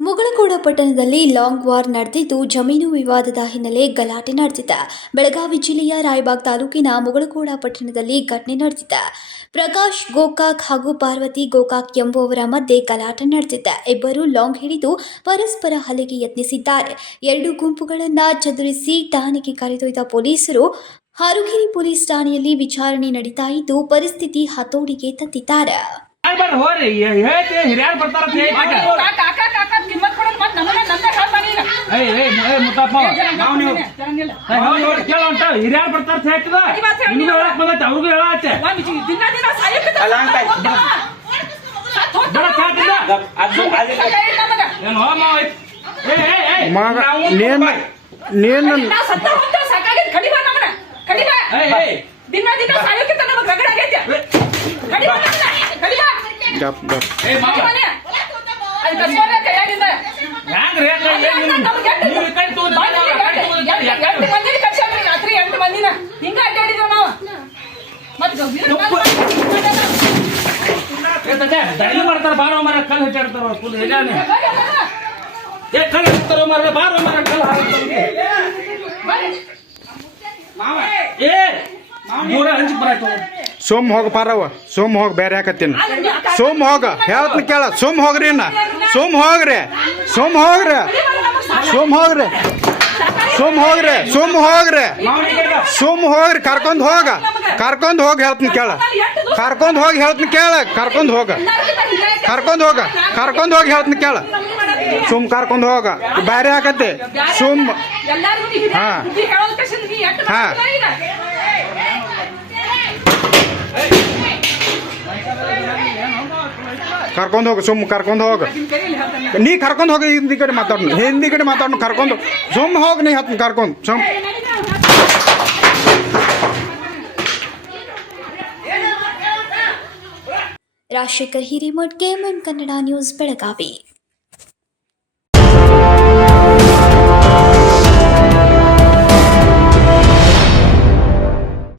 ಮುಗಳಕೋಡ ಪಟ್ಟಣದಲ್ಲಿ long war ನಡೆದಿದ್ದು ಜಮೀನು ವಿವಾದದ ಹಿನ್ನೆಲೆ ಗಲಾಟೆ ನಡೆದಿದೆ. ಬೆಳಗಾವಿ ಜಿಲ್ಲೆಯ ರಾಯಬಾಗ್ ತಾಲೂಕಿನ ಮುಗಳಕೋಡ ಪಟ್ಟಣದಲ್ಲಿ ಘಟನೆ ನಡೆದಿದೆ. ಪ್ರಕಾಶ್ ಗೋಕಾಕ್ ಹಾಗೂ ಪಾರ್ವತಿ ಗೋಕಾಕ್ ಎಂಬುವವರ ಮಧ್ಯೆ ಗಲಾಟೆ ನಡೆದಿದೆ. ಇಬ್ಬರು ಲಾಂಗ್ ಹಿಡಿದು ಪರಸ್ಪರ ಹಲ್ಲೆಗೆ ಯತ್ನಿಸಿದ್ದಾರೆ. ಎರಡು ಗುಂಪುಗಳನ್ನು ಚದುರಿಸಿ ಠಾಣೆಗೆ ಕರೆದೊಯ್ದ ಪೊಲೀಸರು ಹಾರುಗಿರಿ ಪೊಲೀಸ್ ಠಾಣೆಯಲ್ಲಿ ವಿಚಾರಣೆ ನಡೀತಾ ಇದ್ದು ಪರಿಸ್ಥಿತಿ ಹತೋಟಿಗೆ ತಂದಿದ್ದಾರೆ. ಹಿರಿಯರು ಬರ್ತಾರ ಅವ್ರಿಗೂ ಬರ್ತಾರ ಬಾರೋ ಮರ ಕಲ್ ಹೆಚ್ಚಾಡ್ತಾರ ಕಲ್ ಹಾಕ್ತಾರ ಮರ ಬಾರೋ ಮರ ಕಲ್ ಸೋಮ್ ಹೋಗ ಪಾರವ ಸೋಮ್ ಹೋಗ ಬೇರೆ ಹಾಕತ್ತೀನಿ ಸೋಮ್ ಹೋಗ ಹೇಳ್ತೀನಿ ಕೇಳ ಸೋಮ್ ಹೋಗ್ರಿ ಇನ್ನ ಸೋಮ್ ಹೋಗ್ರಿ ಸೋಮ್ ಹೋಗ್ರಿ ಸೋಮ್ ಹೋಗ್ರಿ ಸೋಮ್ ಹೋಗ್ರಿ ಸೋಮ್ ಹೋಗ್ರಿ ಸೋಮ್ ಹೋಗ್ರಿ ಕರ್ಕೊಂಡ್ ಹೋಗ ಹೇಳ್ತೀನಿ ಕೇಳ ಕರ್ಕೊಂಡ್ ಹೋಗಿ ಹೇಳ್ತೀನಿ ಕೇಳ ಕರ್ಕೊಂಡ್ ಹೋಗ ಹೇಳ್ತೀನಿ ಕೇಳ ಸುಮ್ ಕರ್ಕೊಂಡ್ ಹೋಗ ಬೇರೆ ಹಾಕತ್ತೆ ಸುಮ್ ಹಾ ಹಾ ಕರ್ಕೊಂಡ್ ಹೋಗ ಸುಮ್ ಕರ್ಕೊಂಡ್ ಹೋಗ ನೀ ಕರ್ಕೊಂಡ್ ಹೋಗ ಹಿಂದಿ ಕಡೆ ಮಾತಾಡ್ನು ಕರ್ಕೊಂಡು ಸುಮ್ ಹೋಗ ನೀ ಹತ್ ಕರ್ಕೊಂಡ್ ಸುಮ್ ರಾಜಶೇಖರ್ ಹಿರೇಮಠ್ KMN ಕನ್ನಡ ನ್ಯೂಸ್ ಬೆಳಗಾವಿ.